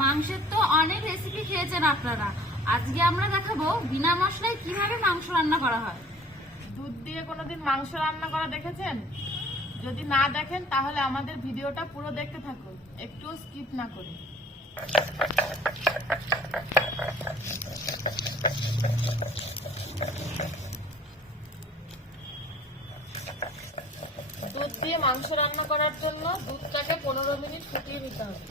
মাংসের তো অনেক রেসিপি খেয়েছেন আপনারা। আজকে আমরা দেখাবো বিনা মশলায় কিভাবে মাংস রান্না করা হয়। দুধ দিয়ে কোনোদিন মাংস রান্না করা দেখেছেন? যদি না দেখেন তাহলে আমাদের ভিডিওটা পুরো দেখতে থাকুন, একটু স্কিপ না করে। দুধ দিয়ে মাংস রান্না করার জন্য দুধটাকে 15 মিনিট ফুটিয়ে নিতে হবে।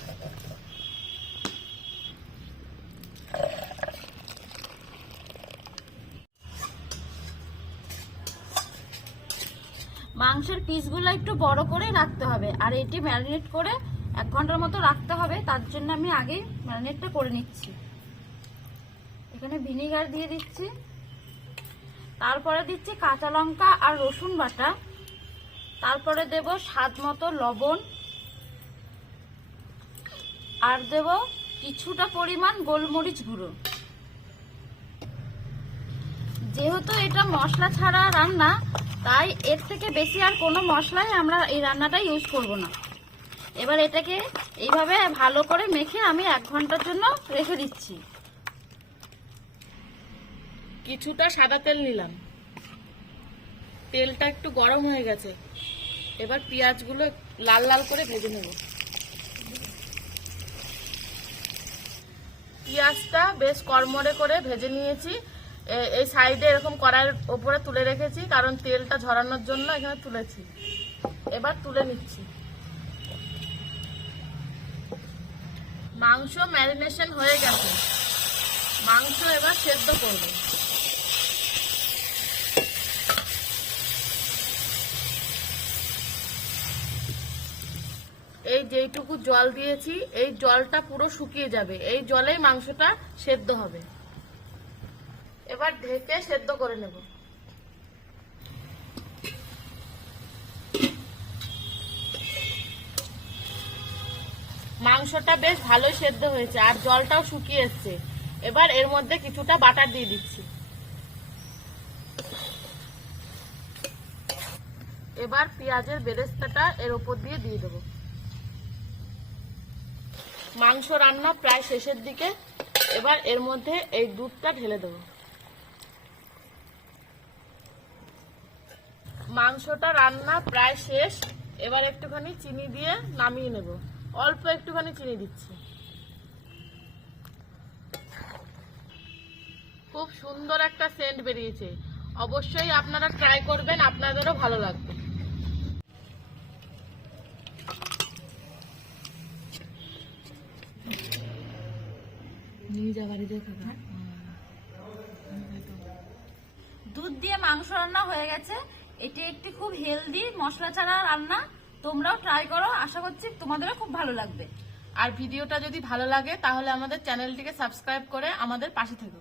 মাংসের পিসগুলো একটু বড় করে রাখতে হবে, আর এটি ম্যারিনেট করে 1 ঘন্টার মতো রাখতে হবে। তার জন্য আমি আগেই ম্যারিনেটটা করে নিচ্ছি। এখানে ভিনেগার দিয়ে দিচ্ছি, তারপরে দিচ্ছি কাঁচা লঙ্কা আর রসুন বাটা, তারপরে দেব স্বাদ মতো লবণ, আর দেব কিছুটা পরিমাণ গোলমরিচ গুঁড়ো। যেহেতু এটা মশলা ছাড়া রান্না, তাই এর থেকে বেশি আর কোনো মশলাই আমরা এই রান্নাটা ইউজ করব না। এবার এটাকে এইভাবে ভালো করে মেখে আমি 1 ঘন্টার জন্য রেখে দিচ্ছি। কিছুটা সাদা তেল নিলাম, তেলটা একটু গরম হয়ে গেছে। এবার পেঁয়াজগুলো লাল লাল করে ভেজে নেব। পেঁয়াজটা বেশ কড়মড়ে করে ভেজে নিয়েছি। এই সাইডে এরকম কড়াইয়ের ওপরে তুলে রেখেছি, কারণ তেলটা ঝরানোর জন্য এখানে তুলেছি। এবার তুলে নিচ্ছি। মাংস ম্যারিনেশন হয়ে গেছে, মাংস এবার সেদ্ধ করব। এই যেইটুকু জল দিয়েছি, এই জলটা পুরো শুকিয়ে যাবে। এই জলেই মাংসটা সেদ্ধ হবে। এবার ঢেকে সেদ্ধ করে নেব। মাংসটা বেশ ভালোই সেদ্ধ হয়েছে, আর জলটাও শুকিয়ে এসছে। এবার এর মধ্যে কিছুটা বাটার দিয়ে দিচ্ছি। এবার পেঁয়াজের বেরেস্তাটা এর উপর দিয়ে দেবো। মাংস রান্না প্রায় শেষের দিকে। এবার এর মধ্যে এই দুধটা ঢেলে দেবো। মাংসটা রান্না প্রায় শেষ। এবার একটুখানি চিনি দিয়ে নামিয়ে নেব। অল্প একটুখানি চিনি দিচ্ছি। খুব সুন্দর একটা সেন্ট বেরিয়েছে। অবশ্যই আপনারা ট্রাই করবেন, আপনাদেরও ভালো লাগবে। দুধ দিয়ে মাংস রান্না হয়ে গেছে। এটি একটি খুব হেলদি মশলা ছাড়া রান্না। তোমরাও ট্রাই করো, আশা করছি তোমাদেরও খুব ভালো লাগবে। আর ভিডিওটা যদি ভালো লাগে তাহলে আমাদের চ্যানেলটিকে সাবস্ক্রাইব করে আমাদের পাশে থেকো।